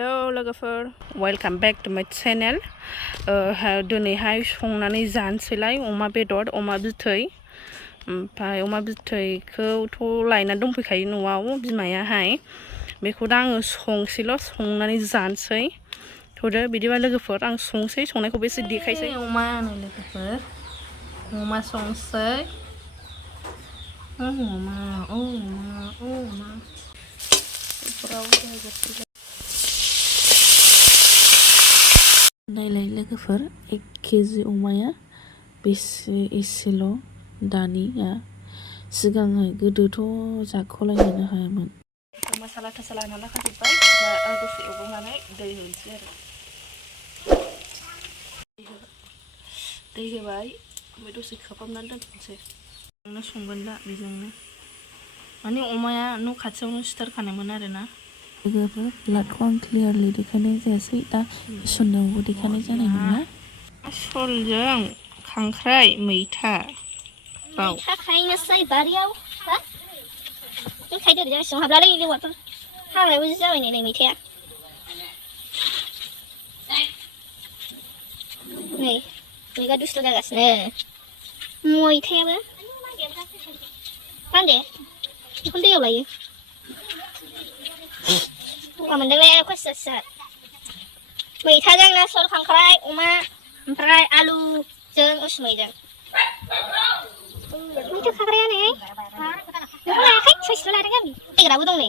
Hello लोगोफोर, welcome back to my channel. दिनैहाय संनानै जानोसैलाय अमा बेदर, अमा बिथै. ओमफ्राय अमा बिथैखौथ' लायना दंफैखायो न'आव बिमायाहाय. बेखौ दा आङो संनानै जानोसै. थ'दो बिदिबा लोगोफोर आं संनायखौबो एसे देखायसै. अमा लोगोफोर, अमा संसै. अमा. नायलाय लोगोफोर 1 केजि अमाया बेसे एसेल' दानिया सिगांहाय गोदोथ' जाख'लायनो हायामोन. मसाला थसाला होना लाखाजोब्बाय दा दसे एवनानै दै होनोसै आरो दै होबाय ओमफ्राय दसे खोबहाबनानै दोनथ'नोसै. बेजोंनो संगोन दा बेजोंनो माने अमाया न' खाथियावनो सिथारखानायमोन आरोना. लोगोफोर ब्लाडखौ आं क्लियारलि देखायनाय जायासै, दा सुनायावबो देखायनाय जानाय नंला. सलजों खांख्राइ मैथा बाव खाखायनोसै बारियाव हा खायदो ओरैजा सिङाव हाबलालै लेवारफोर हाग्रायावबो जि जाबाय नै मैथाया नै मैगा दुस्थ' जागासिनो मैथायाबो मा होनदे बेखौनो दैयाव लायो गगा मोनदोंलै खसिसा मैथाजों ना सल खांख्राइ अमा ओमफ्राय आलुजों उसुमैजों मैथा खाग्राया नै बेखौ लायाखै सयसल' लादों गामि फैग्राबो दं नै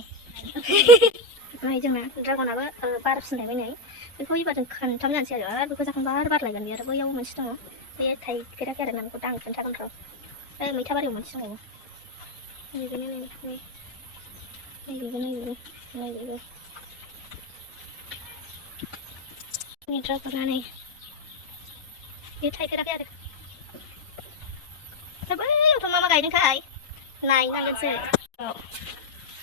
ओमफ्राय जोंना ड्रागनाबो बारफिनलायबाय नै बेखौ एबारजों खोनथाम जानोसै आरो बेखौ जाखांबा आरो बारलायगोन बे आरो बैयाव मोनसे दङ बे थाइफेराखै आरो ना बेखौ दा आं खोन्थागोन र' मैथा बारियाव मोनसे दङ नैबेनो नैबेबो ड्रागना नै बे थाइफेराखै आरो बैयावथ' मा गायदोंथाय नायनांगोनसो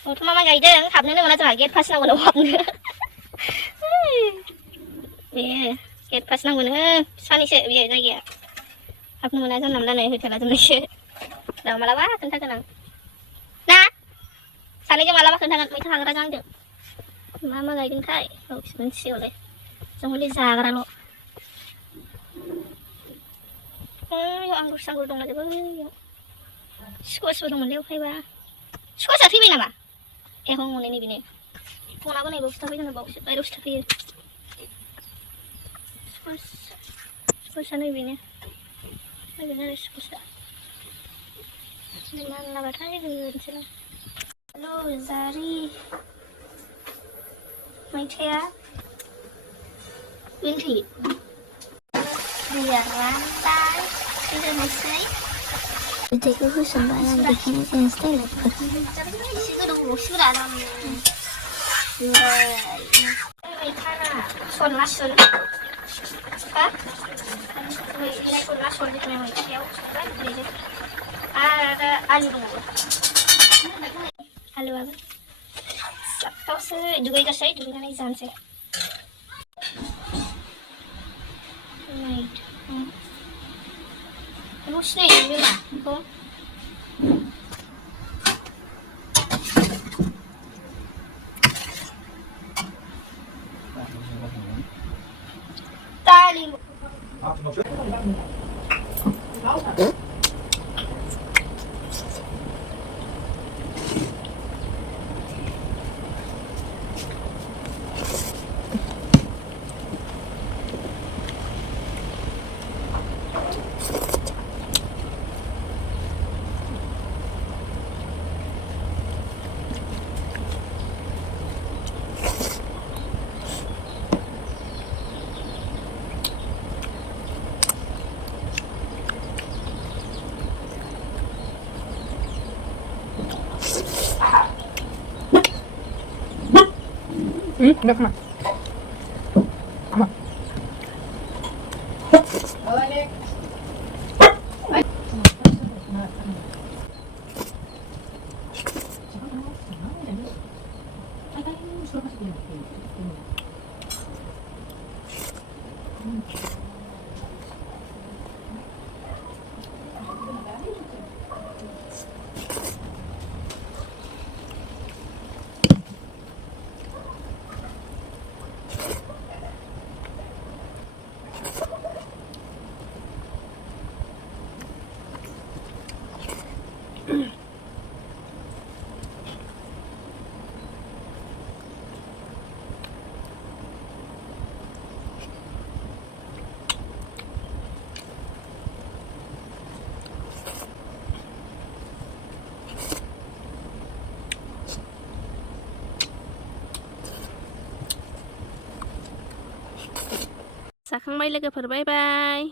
औथ' मा गायदों हाबनोनो मोना जोंहा गेट पास नांगौ हाबनो बे गेट पास नांगौनो सानैसो बे जायगाया हाबनो मोना जानला मोनला नै होथेला जोंनायसो दा मालाबा खोन्थागोन आं ना सानैजों मालाबा खोन्थागोन मैथा हाग्राजों आंजों मा गायदोंथाय औ मिथियोलाय जों हले जाग्राल' आंगुर दंलाजोबो स्कवासबो दंमोनलै अफायबा स्कवासआ थैबाय नामा ए हनै नैबेनो बनाबो नै बावसो थाफैयो बावसो बायरावसो थाफैयो स्कवासआ नैबेनो आरो स्कवासआ मानलाबाथाय होनोसैलाय आलु जारि मैथाया बेनो थैयो दैया रानबाय होनोसै बिदैखौ होसनबाय आं देखायनाय जायासै लोगोफोर एसे गोदौबावसैब्रा आरामनो मैथाना सल ना सल हा मैथाखौ ना सल जिखुनु मैथायाव आरो आलु दंबावो आलुआबो साबथावसो दुगैनानै जानोसै बेखौ सिनायो बेमा बेखौ दालि udah kemana? जाखांबाय लोगोफोर बाय बाय